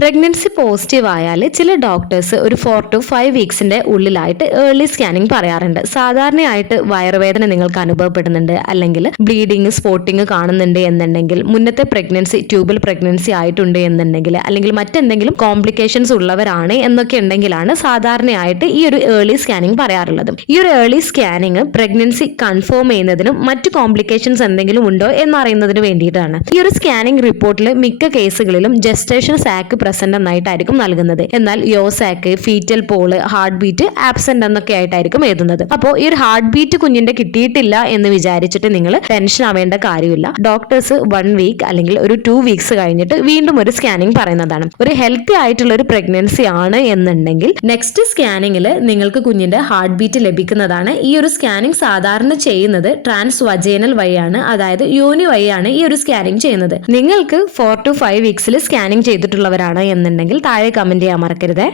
Pregnancy positive ആയാൽ ചില doctors ഒരു 4 to 5 വീക്സിന്റെ ഉള്ളിലായിട്ട് ഏർലി സ്കാനിങ് പറയാറുണ്ട്. സാധാരണയായിട്ട് വയറുവേദന നിങ്ങൾക്ക് അനുഭവപ്പെടുന്നുണ്ട്, അല്ലെങ്കിൽ ബ്ലീഡിങ് സ്പോട്ടിങ് കാണുന്നുണ്ട് എന്നുണ്ടെങ്കിൽ, മുന്നത്തെ പ്രഗ്നൻസി ട്യൂബൽ പ്രഗ്നൻസി ആയിട്ടുണ്ട് എന്നുണ്ടെങ്കിൽ, അല്ലെങ്കിൽ മറ്റെന്തെങ്കിലും കോംപ്ലിക്കേഷൻസ് ഉള്ളവരാണ് എന്നൊക്കെ ഉണ്ടെങ്കിലാണ് സാധാരണയായിട്ട് ഈ ഒരു ഏർലി സ്കാനിങ് പറയാറുള്ളത്. ഈ ഒരു ഏർലി സ്കാനിങ് പ്രഗ്നൻസി കൺഫേം ചെയ്യുന്നതിനും മറ്റു കോംപ്ലിക്കേഷൻസ് എന്തെങ്കിലും ഉണ്ടോ എന്നറിയുന്നതിന് വേണ്ടിയിട്ടാണ്. ഈ ഒരു സ്കാനിങ് റിപ്പോർട്ടിൽ മിക്ക കേസുകളിലും ജസ്റ്റേഷൻ സാക്ക് പ്രസന്റ് എന്നായിട്ടായിരിക്കും നൽകുന്നത്. എന്നാൽ യോസാക്ക്, fetal Paul, heart beat absent എന്നൊക്കെ ആയിട്ടായിരിക്കും എഴുതുന്നത്. അപ്പോൾ ഈ ഒരു ഹാർട്ട് ബീറ്റ് കുഞ്ഞിന്റെ കിട്ടിയിട്ടില്ല എന്ന് വിചാരിച്ചിട്ട് നിങ്ങൾ ടെൻഷൻ ആവേണ്ട കാര്യമില്ല. ഡോക്ടേഴ്സ് 1 വീക്ക് അല്ലെങ്കിൽ ഒരു 2 വീക്സ് കഴിഞ്ഞിട്ട് വീണ്ടും ഒരു സ്കാനിങ് പറയുന്നതാണ്. ഒരു ഹെൽത്തി ആയിട്ടുള്ള ഒരു പ്രഗ്നൻസി ആണ് എന്നുണ്ടെങ്കിൽ നെക്സ്റ്റ് സ്കാനിങ്ങിൽ നിങ്ങൾക്ക് കുഞ്ഞിന്റെ ഹാർട്ട് ബീറ്റ് ലഭിക്കുന്നതാണ്. ഈ ഒരു സ്കാനിങ് സാധാരണ ചെയ്യുന്നത് ട്രാൻസ് വജൈനൽ വഴിയാണ്, അതായത് യോനി വഴിയാണ് ഈ ഒരു സ്കാനിങ് ചെയ്യുന്നത്. നിങ്ങൾക്ക് 4 to 5 വീക്സിൽ സ്കാനിങ് ചെയ്തിട്ടുള്ളവരാണ് എന്നുണ്ടെങ്കിൽ താഴെ കമന്റ് ചെയ്യാൻ മറക്കരുത്.